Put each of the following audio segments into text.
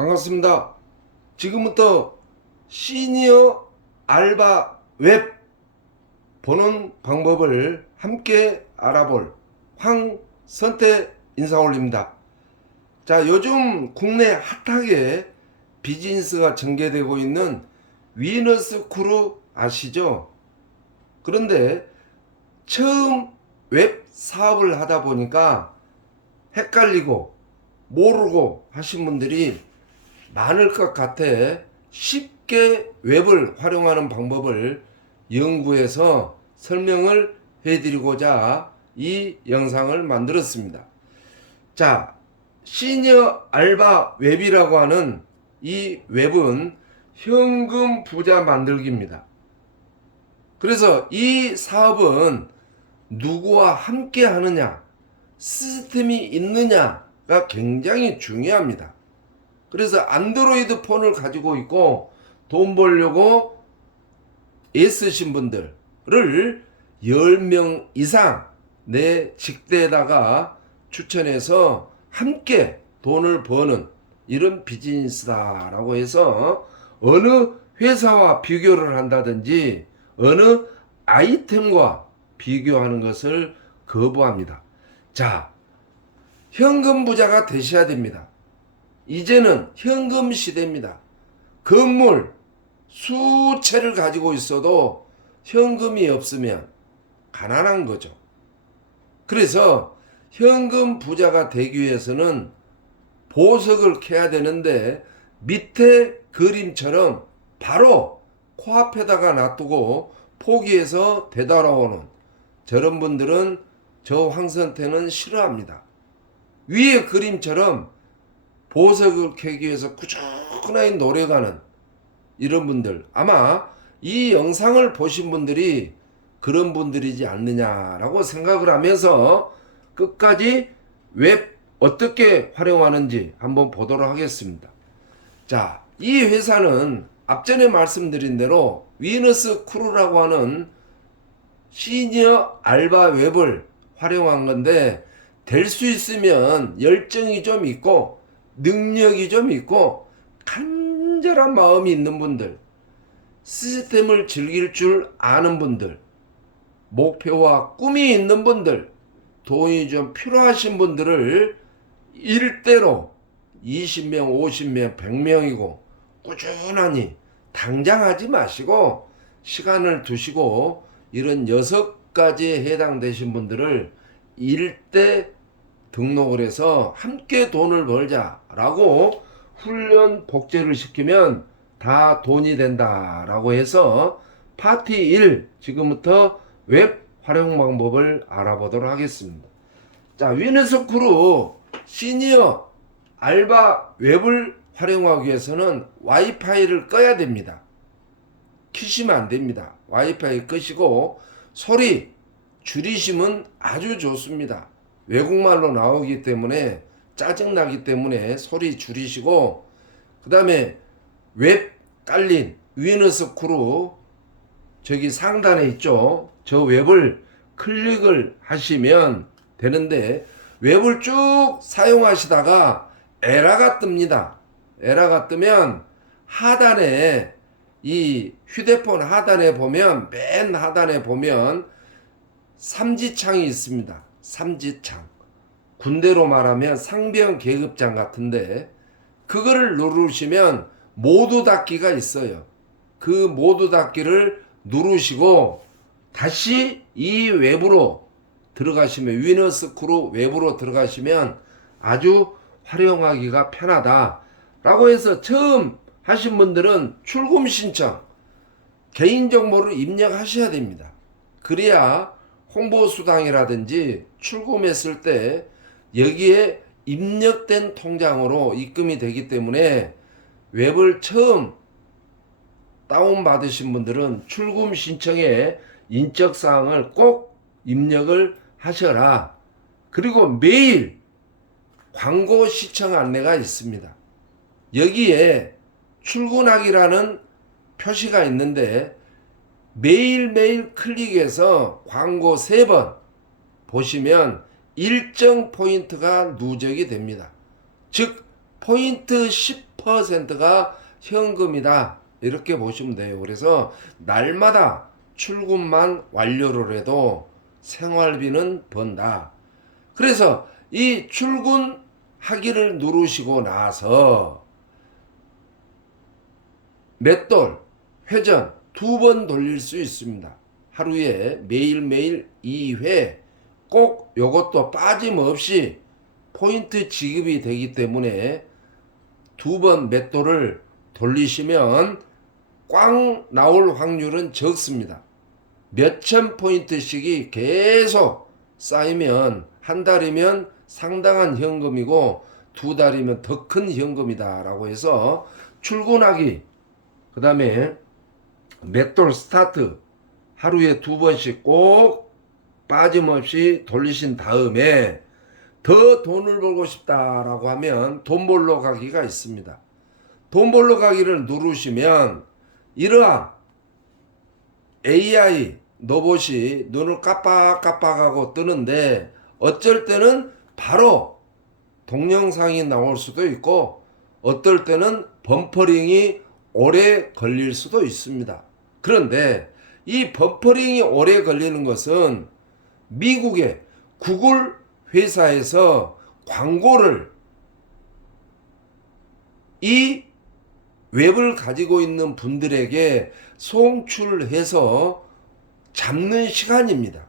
반갑습니다. 지금부터 시니어 알바 웹 보는 방법을 함께 알아볼 황선태 인사 올립니다. 자, 요즘 국내 핫하게 비즈니스가 전개되고 있는 위너스 크루 아시죠? 그런데 처음 웹 사업을 하다 보니까 헷갈리고 모르고 하신 분들이 많을 것 같아 쉽게 웹을 활용하는 방법을 연구해서 설명을 해드리고자 이 영상을 만들었습니다. 자, 시니어 알바 웹이라고 하는 이 웹은 현금 부자 만들기입니다. 그래서 이 사업은 누구와 함께 하느냐, 시스템이 있느냐가 굉장히 중요합니다. 그래서 안드로이드 폰을 가지고 있고 돈 벌려고 애쓰신 분들을 10명 이상 내 직대에다가 추천해서 함께 돈을 버는 이런 비즈니스다라고 해서 어느 회사와 비교를 한다든지 어느 아이템과 비교하는 것을 거부합니다. 자, 현금 부자가 되셔야 됩니다. 이제는 현금 시대입니다. 건물 수채를 가지고 있어도 현금이 없으면 가난한 거죠. 그래서 현금 부자가 되기 위해서는 보석을 캐야 되는데 밑에 그림처럼 바로 코앞에다가 놔두고 포기해서 되돌아오는 저런 분들은 저 황선태는 싫어합니다. 위에 그림처럼 보석을 캐기 위해서 꾸준히 노력하는 이런 분들, 아마 이 영상을 보신 분들이 그런 분들이지 않느냐라고 생각을 하면서 끝까지 웹 어떻게 활용하는지 한번 보도록 하겠습니다. 자, 이 회사는 앞전에 말씀드린 대로 위너스 크루라고 하는 시니어 알바 웹을 활용한 건데, 될 수 있으면 열정이 좀 있고 능력이 좀 있고 간절한 마음이 있는 분들, 시스템을 즐길 줄 아는 분들, 목표와 꿈이 있는 분들, 돈이 좀 필요하신 분들을 일대로 20명, 50명, 100명이고 꾸준하니 당장 하지 마시고 시간을 두시고 이런 6가지에 해당되신 분들을 일대 등록을 해서 함께 돈을 벌자라고 훈련 복제를 시키면 다 돈이 된다라고 해서 파트 1 지금부터 웹 활용 방법을 알아보도록 하겠습니다. 자, 위너스 크루 시니어 알바 웹을 활용하기 위해서는 와이파이를 꺼야 됩니다. 키시면 안 됩니다. 와이파이 끄시고 소리 줄이시면 아주 좋습니다. 외국말로 나오기 때문에 짜증나기 때문에 소리 줄이시고, 그 다음에 웹 깔린 위너스 크루 저기 상단에 있죠. 저 웹을 클릭을 하시면 되는데, 웹을 쭉 사용하시다가 에러가 뜹니다. 에러가 뜨면 하단에 이 휴대폰 하단에 보면, 맨 하단에 보면 삼지창이 있습니다. 삼지창. 군대로 말하면 상병 계급장 같은데, 그거를 누르시면 모두 닫기가 있어요. 그 모두 닫기를 누르시고 다시 이 웹으로 들어가시면, 위너스 크루 웹으로 들어가시면 아주 활용하기가 편하다 라고 해서, 처음 하신 분들은 출금 신청 개인정보를 입력하셔야 됩니다. 그래야 홍보수당이라든지 출금했을 때 여기에 입력된 통장으로 입금이 되기 때문에, 웹을 처음 다운받으신 분들은 출금 신청에 인적사항을 꼭 입력을 하셔라. 그리고 매일 광고 시청 안내가 있습니다. 여기에 출근하기라는 표시가 있는데 매일매일 클릭해서 광고 3번 보시면 일정 포인트가 누적이 됩니다. 즉 포인트 10%가 현금이다. 이렇게 보시면 돼요. 그래서 날마다 출금만 완료를 해도 생활비는 번다. 그래서 이 출근하기를 누르시고 나서 맷돌, 회전 2번 돌릴 수 있습니다. 하루에 매일매일 2회 꼭 요것도 빠짐없이 포인트 지급이 되기 때문에 2번 맷돌을 돌리시면 꽝 나올 확률은 적습니다. 몇천 포인트씩이 계속 쌓이면 한 달이면 상당한 현금이고 2달이면 더 큰 현금이다 라고 해서 출근하기, 그 다음에 맷돌 스타트 하루에 2번씩 꼭 빠짐없이 돌리신 다음에 더 돈을 벌고 싶다라고 하면 돈 벌러 가기가 있습니다. 돈 벌러 가기를 누르시면 이러한 AI 로봇이 눈을 깜빡깜빡하고 뜨는데 어쩔 때는 바로 동영상이 나올 수도 있고 어떨 때는 범퍼링이 오래 걸릴 수도 있습니다. 그런데 이 범퍼링이 오래 걸리는 것은 미국의 구글 회사에서 광고를 이 웹을 가지고 있는 분들에게 송출해서 잡는 시간입니다.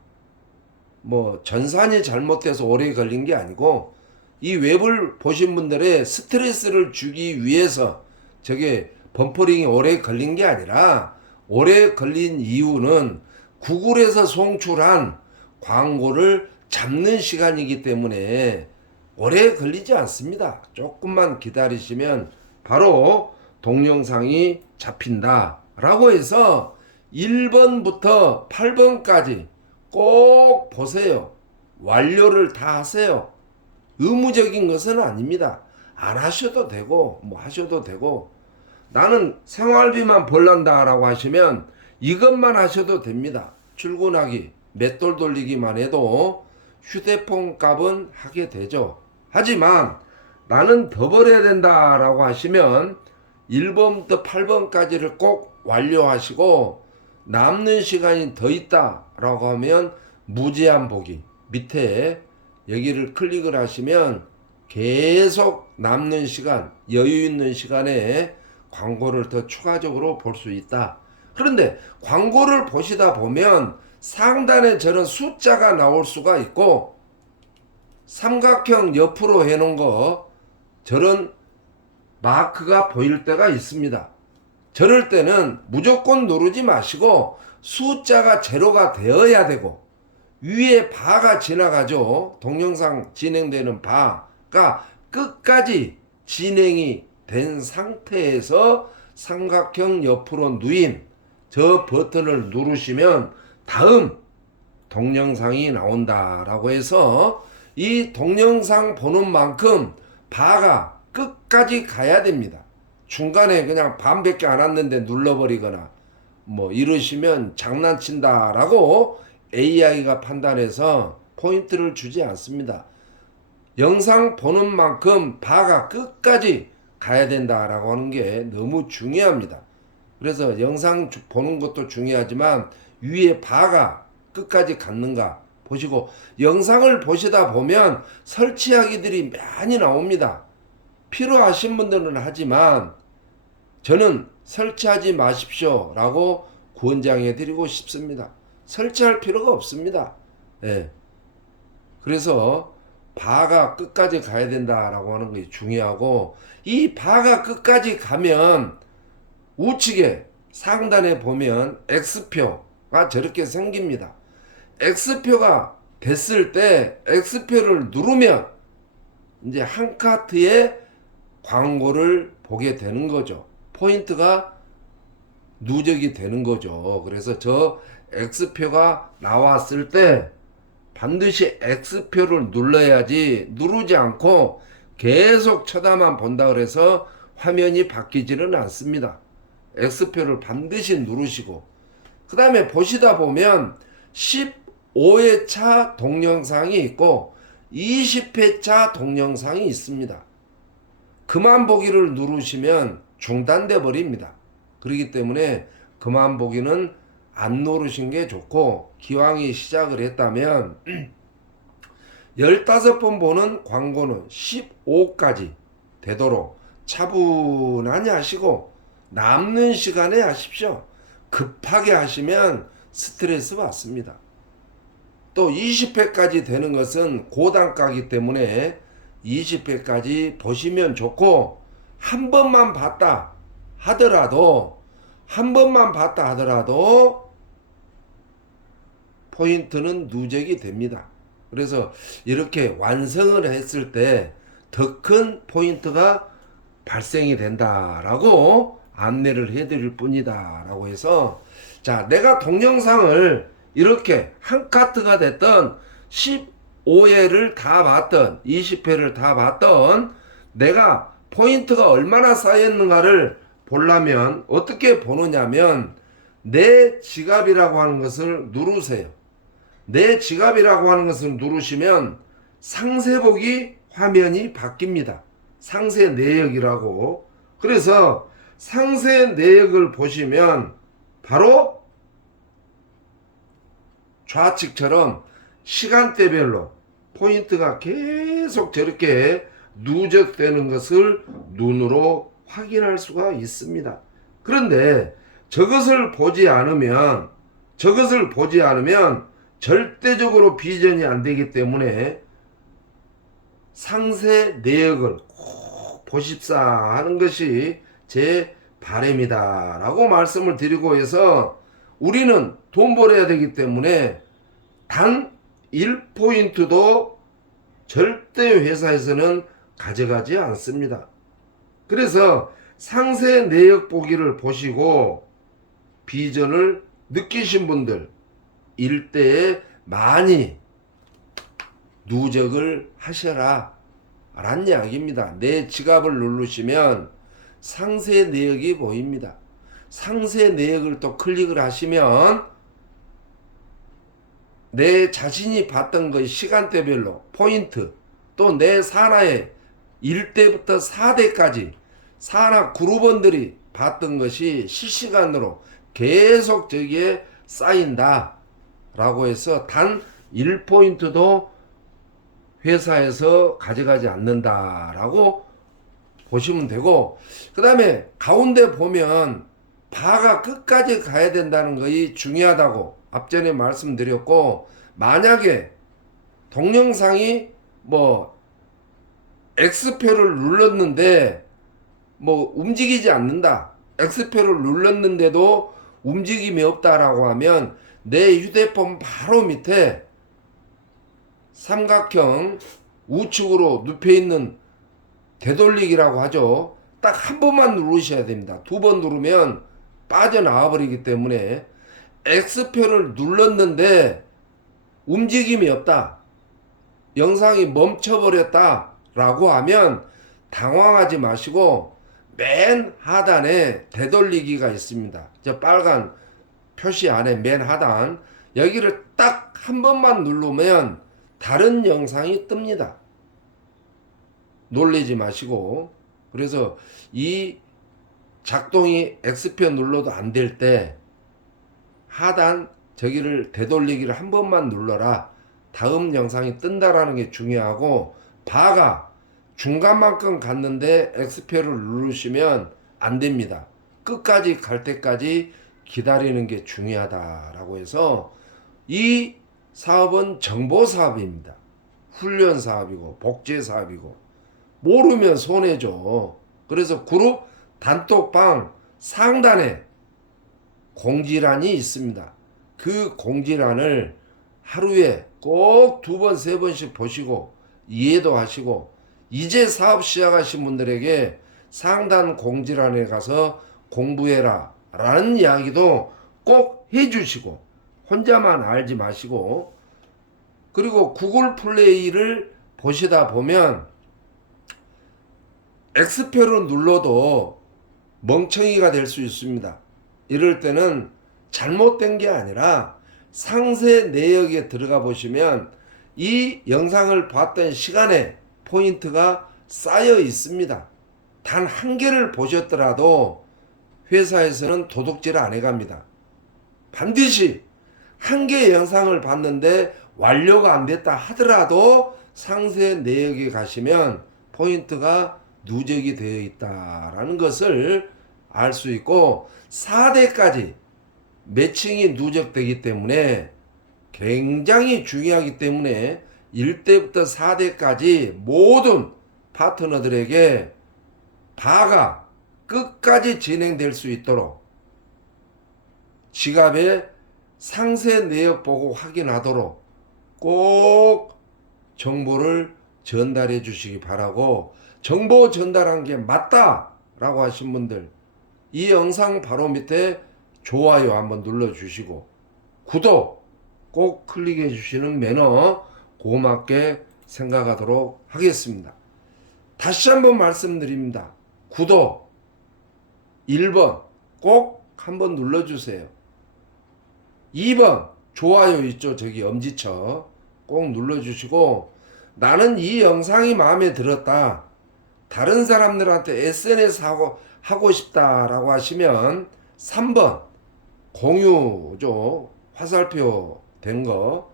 뭐 전산이 잘못돼서 오래 걸린 게 아니고 이 웹을 보신 분들의 스트레스를 주기 위해서 저게 범퍼링이 오래 걸린 게 아니라 오래 걸린 이유는 구글에서 송출한 광고를 잡는 시간이기 때문에 오래 걸리지 않습니다. 조금만 기다리시면 바로 동영상이 잡힌다 라고 해서 1번부터 8번까지 꼭 보세요. 완료를 다 하세요. 의무적인 것은 아닙니다. 안 하셔도 되고 뭐 하셔도 되고 나는 생활비만 벌란다 라고 하시면 이것만 하셔도 됩니다. 출근하기, 맷돌 돌리기만 해도 휴대폰 값은 하게 되죠. 하지만 나는 더 벌어야 된다 라고 하시면 1번부터 8번까지를 꼭 완료하시고 남는 시간이 더 있다 라고 하면 무제한 보기 밑에 여기를 클릭을 하시면 계속 남는 시간, 여유 있는 시간에 광고를 더 추가적으로 볼 수 있다. 그런데 광고를 보시다 보면 상단에 저런 숫자가 나올 수가 있고 삼각형 옆으로 해놓은 거 저런 마크가 보일 때가 있습니다. 저럴 때는 무조건 누르지 마시고 숫자가 제로가 되어야 되고 위에 바가 지나가죠. 동영상 진행되는 바가 끝까지 진행이 된 상태에서 삼각형 옆으로 누인 저 버튼을 누르시면 다음 동영상이 나온다라고 해서 이 동영상 보는 만큼 바가 끝까지 가야 됩니다. 중간에 그냥 반밖에 안 왔는데 눌러버리거나 뭐 이러시면 장난친다라고 AI가 판단해서 포인트를 주지 않습니다. 영상 보는 만큼 바가 끝까지 가야 된다라고 하는 게 너무 중요합니다. 그래서 영상 보는 것도 중요하지만 위에 바가 끝까지 갔는가 보시고 영상을 보시다 보면 설치하기들이 많이 나옵니다. 필요하신 분들은 하지만 저는 설치하지 마십시오 라고 권장해 드리고 싶습니다. 설치할 필요가 없습니다. 예. 그래서 바가 끝까지 가야 된다라고 하는 것이 중요하고 이 바가 끝까지 가면 우측에 상단에 보면 X표가 저렇게 생깁니다. X표가 됐을 때 X표를 누르면 이제 한 카트에 광고를 보게 되는 거죠. 포인트가 누적이 되는 거죠. 그래서 저 X표가 나왔을 때 반드시 X표를 눌러야지 누르지 않고 계속 쳐다만 본다 그래서 화면이 바뀌지는 않습니다. X표를 반드시 누르시고 그 다음에 보시다 보면 15회차 동영상이 있고 20회차 동영상이 있습니다. 그만 보기를 누르시면 중단돼 버립니다. 그렇기 때문에 그만 보기는 안 누르신 게 좋고, 기왕이 시작을 했다면 15번 보는 광고는 15까지 되도록 차분하게 하시고 남는 시간에 하십시오. 급하게 하시면 스트레스 받습니다. 또 20회까지 되는 것은 고단가이기 때문에 20회까지 보시면 좋고, 한 번만 봤다 하더라도 포인트는 누적이 됩니다. 그래서 이렇게 완성을 했을 때 더 큰 포인트가 발생이 된다라고 안내를 해드릴 뿐이다 라고 해서, 자, 내가 동영상을 이렇게 한 카트가 됐던 15회를 다 봤던 20회를 다 봤던 내가 포인트가 얼마나 쌓였는가를 보려면 어떻게 보느냐면, 내 지갑이라고 하는 것을 누르세요. 내 지갑이라고 하는 것을 누르시면 상세보기 화면이 바뀝니다. 상세 내역이라고. 그래서 상세 내역을 보시면 바로 좌측처럼 시간대별로 포인트가 계속 저렇게 누적되는 것을 눈으로 확인할 수가 있습니다. 그런데 저것을 보지 않으면 절대적으로 비전이 안 되기 때문에 상세 내역을 꼭 보십사 하는 것이 제 바람이다 라고 말씀을 드리고 해서, 우리는 돈 벌어야 되기 때문에 단 1포인트도 절대 회사에서는 가져가지 않습니다. 그래서 상세 내역 보기를 보시고 비전을 느끼신 분들 일대에 많이 누적을 하셔라 라는 이야기입니다. 내 지갑을 누르시면 상세 내역이 보입니다. 상세 내역을 또 클릭을 하시면 내 자신이 봤던 그 시간대별로 포인트, 또 내 산하의 1대부터 4대까지 산하 그룹원들이 봤던 것이 실시간으로 계속 저기에 쌓인다 라고 해서 단 1포인트도 회사에서 가져가지 않는다 라고 보시면 되고, 그 다음에 가운데 보면 바가 끝까지 가야 된다는 것이 중요하다고 앞전에 말씀드렸고, 만약에 동영상이 뭐 X표를 눌렀는데 뭐 움직이지 않는다, X표를 눌렀는데도 움직임이 없다라고 하면 내 휴대폰 바로 밑에 삼각형 우측으로 눕혀 있는 되돌리기라고 하죠. 딱 한 번만 누르셔야 됩니다. 2번 누르면 빠져나와 버리기 때문에, X표를 눌렀는데 움직임이 없다, 영상이 멈춰버렸다 라고 하면 당황하지 마시고 맨 하단에 되돌리기가 있습니다. 저 빨간 표시 안에 맨 하단, 여기를 딱 한 번만 누르면 다른 영상이 뜹니다. 놀라지 마시고. 그래서 이 작동이 X표 눌러도 안 될 때 하단 저기를 되돌리기를 한 번만 눌러라, 다음 영상이 뜬다라는 게 중요하고, 바가 중간만큼 갔는데 X표를 누르시면 안 됩니다. 끝까지 갈 때까지 기다리는 게 중요하다라고 해서, 이 사업은 정보 사업입니다. 훈련 사업이고 복제 사업이고 모르면 손해죠. 그래서 그룹 단톡방 상단에 공지란이 있습니다. 그 공지란을 하루에 꼭 2번, 3번씩 보시고 이해도 하시고, 이제 사업 시작하신 분들에게 상단 공지란에 가서 공부해라 라는 이야기도 꼭 해주시고, 혼자만 알지 마시고, 그리고 구글 플레이를 보시다 보면 X표를 눌러도 멍청이가 될 수 있습니다. 이럴 때는 잘못된 게 아니라 상세 내역에 들어가 보시면 이 영상을 봤던 시간에 포인트가 쌓여 있습니다. 단 한 개를 보셨더라도 회사에서는 도둑질 안 해갑니다. 반드시 한 개의 영상을 봤는데 완료가 안 됐다 하더라도 상세 내역에 가시면 포인트가 누적이 되어 있다라는 것을 알 수 있고 4대까지 매칭이 누적되기 때문에 굉장히 중요하기 때문에 1대부터 4대까지 모든 파트너들에게 바가 끝까지 진행될 수 있도록 지갑에 상세 내역 보고 확인하도록 꼭 정보를 전달해 주시기 바라고, 정보 전달한 게 맞다라고 하신 분들 이 영상 바로 밑에 좋아요 한번 눌러 주시고 구독 꼭 클릭해 주시는 매너 고맙게 생각하도록 하겠습니다. 다시 한번 말씀드립니다. 구독 1번 꼭 한번 눌러주세요. 2번 좋아요 있죠? 저기 엄지척 꼭 눌러주시고, 나는 이 영상이 마음에 들었다, 다른 사람들한테 SNS 하고 싶다라고 하시면 3번 공유죠. 화살표 된 거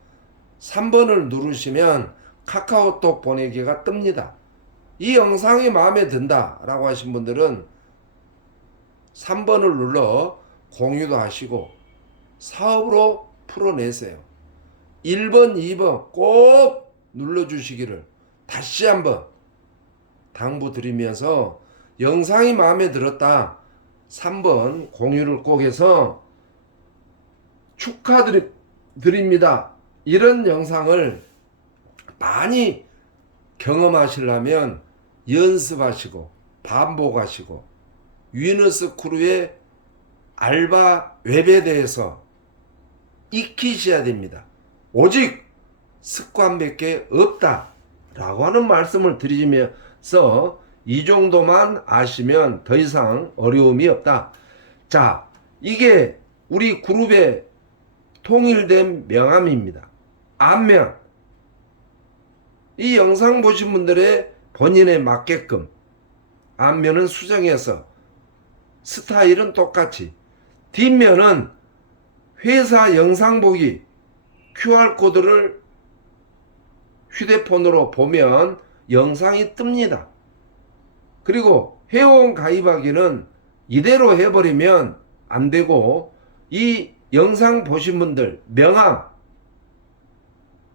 3번을 누르시면 카카오톡 보내기가 뜹니다. 이 영상이 마음에 든다 라고 하신 분들은 3번을 눌러 공유도 하시고 사업으로 풀어내세요. 1번, 2번 꼭 눌러주시기를 다시 한번 당부드리면서, 영상이 마음에 들었다 3번 공유를 꼭 해서 축하드립니다. 이런 영상을 많이 경험하시려면 연습하시고 반복하시고 위너스 크루의 알바 웹에 대해서 익히셔야 됩니다. 오직 습관밖에 없다 라고 하는 말씀을 드리면서 이 정도만 아시면 더 이상 어려움이 없다. 자, 이게 우리 그룹의 통일된 명함입니다. 안면. 이 영상 보신 분들의 본인에 맞게끔 앞면은 수정해서 스타일은 똑같이, 뒷면은 회사 영상 보기 QR코드를 휴대폰으로 보면 영상이 뜹니다. 그리고 회원 가입하기는 이대로 해버리면 안 되고, 이 영상 보신 분들 명함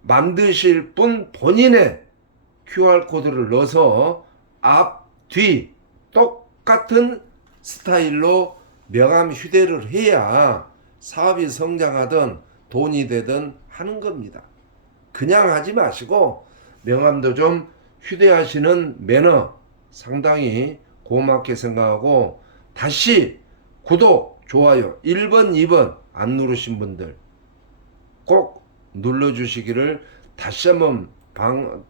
만드실 분 본인의 QR코드를 넣어서 앞, 뒤 똑같은 스타일로 명함 휴대를 해야 사업이 성장하든 돈이 되든 하는 겁니다. 그냥 하지 마시고 명함도 좀 휴대하시는 매너 상당히 고맙게 생각하고, 다시 구독, 좋아요 1번, 2번 안 누르신 분들 꼭 눌러주시기를 다시 한번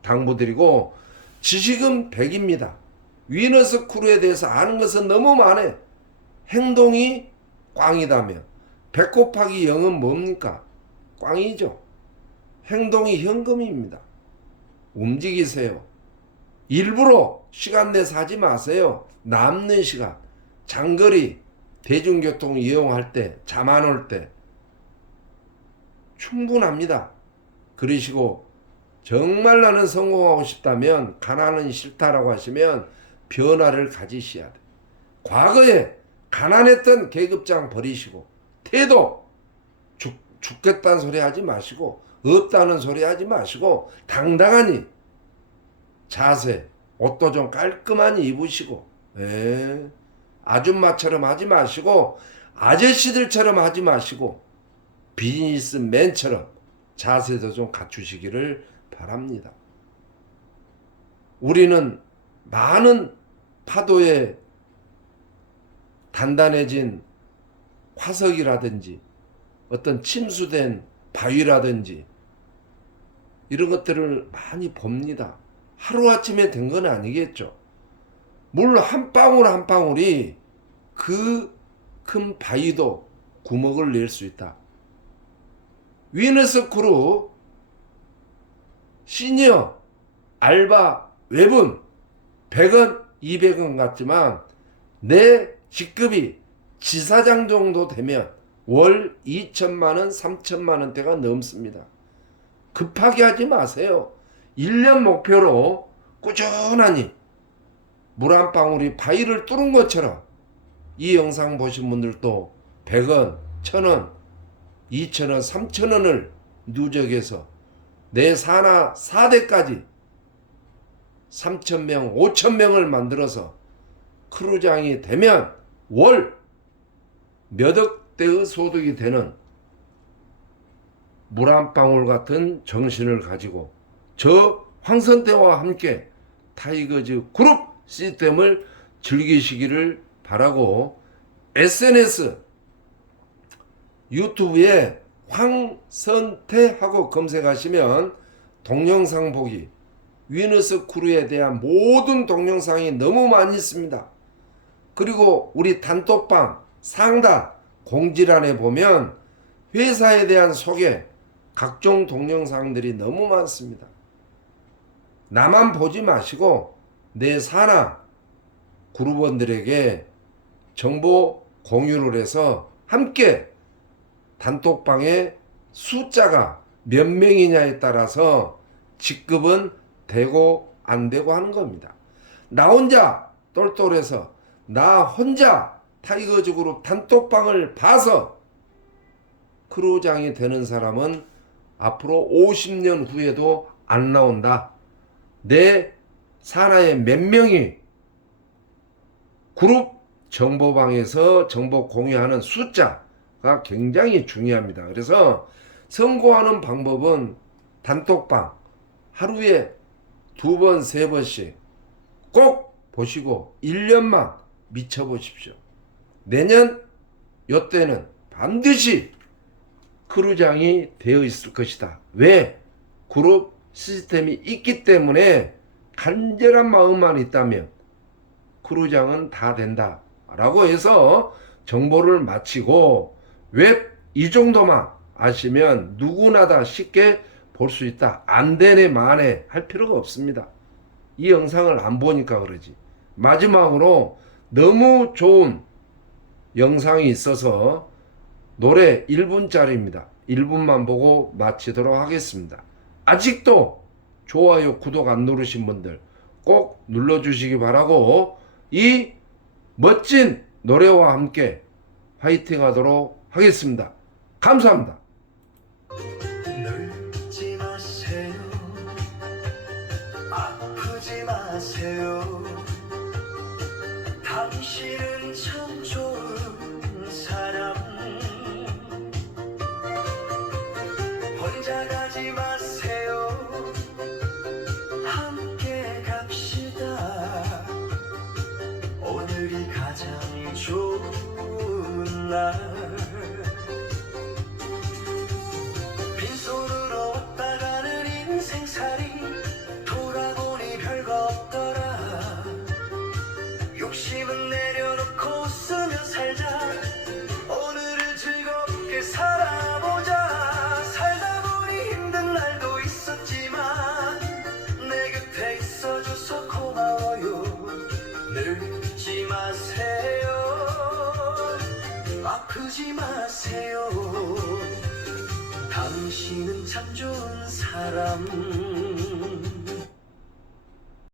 당부드리고, 지식은 100입니다. 위너스 크루에 대해서 아는 것은 너무 많아. 행동이 꽝이다면 100 곱하기 0은 뭡니까? 꽝이죠. 행동이 현금입니다. 움직이세요. 일부러 시간 내서 하지 마세요. 남는 시간, 장거리 대중교통 이용할 때, 잠 안 올 때 충분합니다. 그러시고 정말 나는 성공하고 싶다면, 가난은 싫다라고 하시면 변화를 가지셔야 돼. 과거에 가난했던 계급장 버리시고, 태도 죽겠다는 소리 하지 마시고 없다는 소리 하지 마시고 당당하니 자세, 옷도 좀 깔끔하니 입으시고, 아줌마처럼 하지 마시고 아저씨들처럼 하지 마시고 비즈니스맨처럼 자세도 좀 갖추시기를 바랍니다. 우리는 많은 파도에 단단해진 화석이라든지 어떤 침수된 바위라든지 이런 것들을 많이 봅니다. 하루아침에 된 건 아니겠죠. 물 한 방울 한 방울이 그 큰 바위도 구멍을 낼 수 있다. 위너스 크루 시니어 알바 웹은 100원 200원 같지만 내 직급이 지사장 정도 되면 월 2천만 원, 3천만 원대가 넘습니다. 급하게 하지 마세요. 1년 목표로 꾸준하니 물 한 방울이 바위를 뚫은 것처럼 이 영상 보신 분들도 100원, 1000원, 2000원, 3000원을 누적해서 내 산하 4대까지 3000명, 5000명을 만들어서 크루장이 되면 월 몇억 대의 소득이 되는 물 한 방울 같은 정신을 가지고 저 황선태와 함께 타이거즈 그룹 시스템을 즐기시기를 바라고, SNS 유튜브에 황선태 하고 검색하시면 동영상 보기, 위너스 크루에 대한 모든 동영상이 너무 많이 있습니다. 그리고 우리 단톡방 상단 공지란에 보면 회사에 대한 소개, 각종 동영상들이 너무 많습니다. 나만 보지 마시고 내 산하 그룹원들에게 정보 공유를 해서 함께 단톡방에 숫자가 몇 명이냐에 따라서 직급은 되고 안 되고 하는 겁니다. 나 혼자 똘똘해서 나 혼자 타이거즈 그룹 단톡방을 봐서 크루장이 되는 사람은 앞으로 50년 후에도 안 나온다. 내 산하에 몇 명이 그룹 정보방에서 정보 공유하는 숫자가 굉장히 중요합니다. 그래서 성공하는 방법은 단톡방 하루에 2번, 3번씩 꼭 보시고 1년만 미쳐보십시오. 내년 요때는 반드시 크루장이 되어 있을 것이다. 왜? 그룹 시스템이 있기 때문에 간절한 마음만 있다면 크루장은 다 된다 라고 해서 정보를 마치고, 웹 이 정도만 아시면 누구나 다 쉽게 볼 수 있다. 안 되네 마네 할 필요가 없습니다. 이 영상을 안 보니까 그러지. 마지막으로 너무 좋은 영상이 있어서 노래 1분짜리입니다. 1분만 보고 마치도록 하겠습니다. 아직도 좋아요, 구독 안 누르신 분들 꼭 눌러주시기 바라고, 이 멋진 노래와 함께 화이팅 하도록 하겠습니다. 감사합니다. 늙지 마세요. 아프지 마세요. 당신은 참 좋은 사람. 혼자 가지 마세요. 함께 갑시다. 오늘이 가장 좋은 날. 빈손으로 왔다 가는 인생살이 돌아보니 별거 없더라. 욕심은 내려놓고 웃으며 살자. 오늘을 즐겁게 살아보자. 살다 보니 힘든 날도 있었지만 내 곁에 있어줘서 고마워요. 늙지 마세요. 아프지 마세요. 당신은 참 좋은 사람.